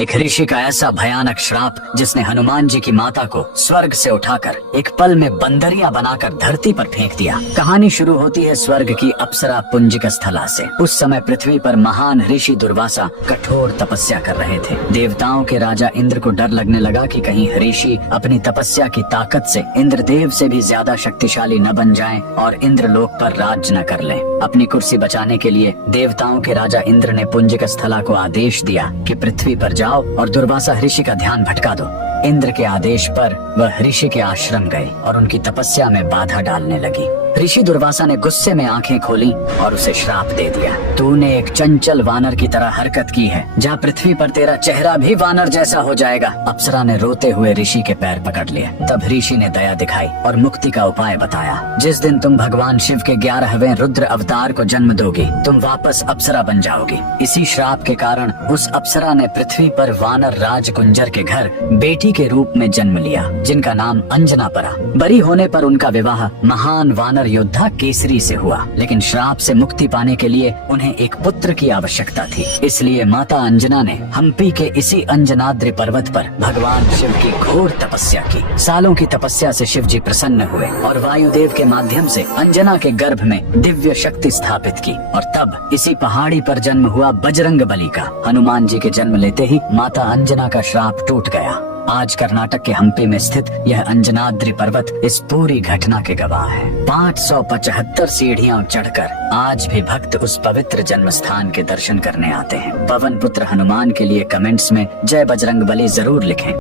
एक ऋषि का ऐसा भयानक श्राप जिसने हनुमान जी की माता को स्वर्ग से उठाकर एक पल में बंदरिया बनाकर धरती पर फेंक दिया। कहानी शुरू होती है स्वर्ग की अप्सरा पुंजिक स्थला से। उस समय पृथ्वी पर महान ऋषि दुर्वासा कठोर तपस्या कर रहे थे। देवताओं के राजा इंद्र को डर लगने लगा कि कहीं ऋषि अपनी तपस्या की ताकत से इंद्रदेव से भी ज्यादा शक्तिशाली न बन जाएं और इंद्रलोक पर राज न कर लें। अपनी कुर्सी बचाने के लिए देवताओं के राजा इंद्र ने पुंजिक स्थला को आदेश दिया कि पृथ्वी पर जाओ और दुर्वासा ऋषि का ध्यान भटका दो। इंद्र के आदेश पर वह ऋषि के आश्रम गए और उनकी तपस्या में बाधा डालने लगी। ऋषि दुर्वासा ने गुस्से में आंखें खोली और उसे श्राप दे दिया। तूने एक चंचल वानर की तरह हरकत की है, जा पृथ्वी पर तेरा चेहरा भी वानर जैसा हो जाएगा। अप्सरा ने रोते हुए ऋषि के पैर पकड़ लिए। तब ऋषि ने दया दिखाई और मुक्ति का उपाय बताया। जिस दिन तुम भगवान शिव के 11वें रुद्र अवतार को जन्म दोगे, तुम वापस अप्सरा बन जाओगी। इसी श्राप के कारण उस अप्सरा ने पृथ्वी पर वानर राज कुंजर के घर बेटी के रूप में जन्म लिया, जिनका नाम अंजना पड़ा। बड़ी होने पर उनका विवाह महान वानर योद्धा केसरी से हुआ, लेकिन श्राप से मुक्ति पाने के लिए उन्हें एक पुत्र की आवश्यकता थी। इसलिए माता अंजना ने हम्पी के इसी अंजनाद्रि पर्वत पर भगवान शिव की घोर तपस्या की। सालों की तपस्या से शिव जी प्रसन्न हुए और वायुदेव के माध्यम से अंजना के गर्भ में दिव्य शक्ति स्थापित की। और तब इसी पहाड़ी पर जन्म हुआ बजरंग बली का। हनुमान जी के जन्म लेते ही माता अंजना का श्राप टूट गया। आज कर्नाटक के हम्पी में स्थित यह अंजनाद्रि पर्वत इस पूरी घटना के गवाह है। 575 सीढ़ियां चढ़कर आज भी भक्त उस पवित्र जन्म स्थान के दर्शन करने आते हैं। पवन पुत्र हनुमान के लिए कमेंट्स में जय बजरंग बली जरूर लिखें।